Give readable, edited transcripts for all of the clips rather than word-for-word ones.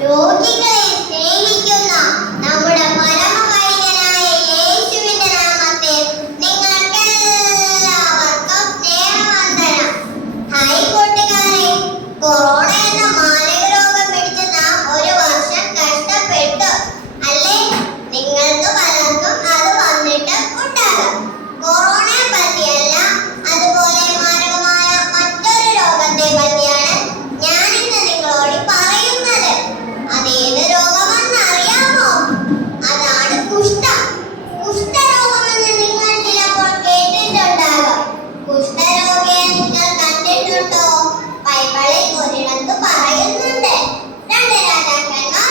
രോഗികളെ സ്നേഹിക്കുന്ന നമ്മുടെ പരമവൈദ്യനായ യേശുവിന്റെ നാമത്തിൽ നിങ്ങൾക്കെല്ലാവർക്കും സ്നേഹവന്ദനം. ഹായ് കൂട്ടുകാരെ, കൊറോണ എന്ന മാരക രോഗം പിടിച്ച് നാം ഒരു വർഷം കഷ്ടപ്പെട്ടു അല്ലേ? നിങ്ങൾക്ക് പലർക്കും അത് വന്നിട്ട് ഉണ്ടാകും. കൊറോണയെ പറ്റിയല്ല, അതുപോലെ മാരകമായ മറ്റൊരു രോഗത്തെ പറ്റിയാണ് ഞാനിന്ന് നിങ്ങളോട് പറയുന്നത്. അതേത് രോഗമെന്ന് അറിയാമോ? അതാണ് കുഷ്ഠം. കുഷ്ഠരോഗമെന്ന് നിങ്ങൾ ചിലപ്പോൾ കേട്ടിട്ടുണ്ടാകും. കുഷ്ഠരോഗിയെ നിങ്ങൾ കണ്ടിട്ടുണ്ടോ? ബൈബിളിൽ ഒരിടത്ത് പറയുന്നുണ്ട്. 2 രാജാക്കന്മാർ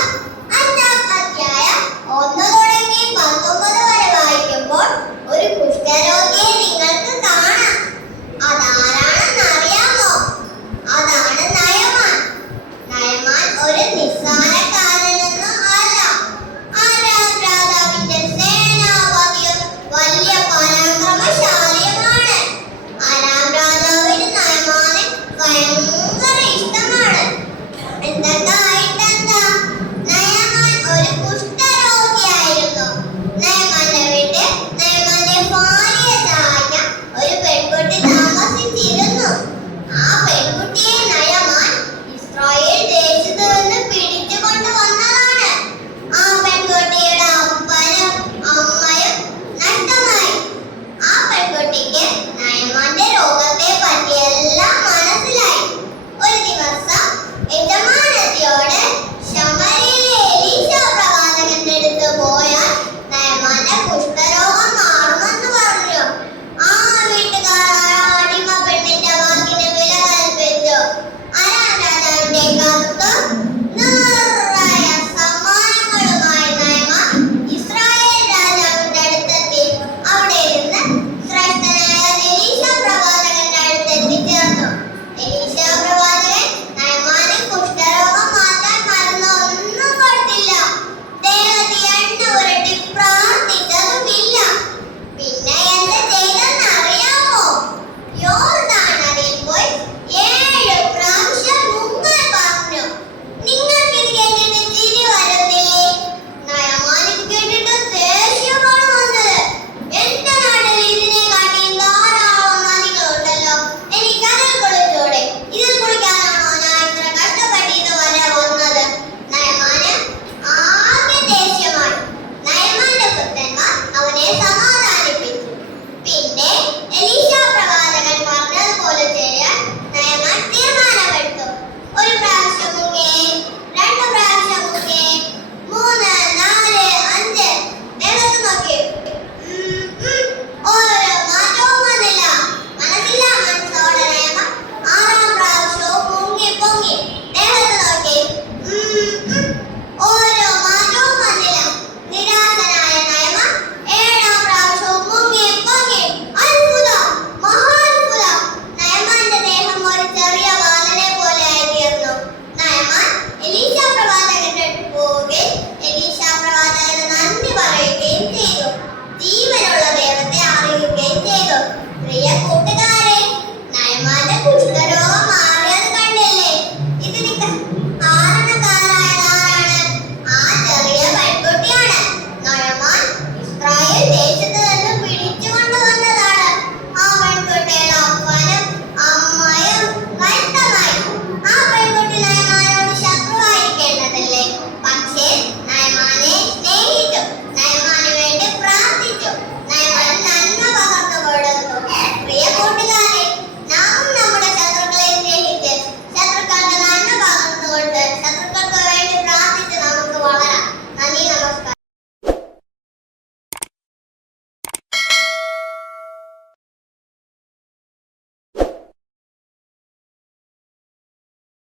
5-ാം അധ്യായം 1 തുടങ്ങി 19 വരെ വായിക്കുമ്പോൾ ഒരു കുഷ്ഠരോഗിയെ നിങ്ങൾക്ക് കാണാം. അതാരാണെന്ന് അറിയാമോ? അതാണ് നയമാൻ. നയമാൻ ഒരു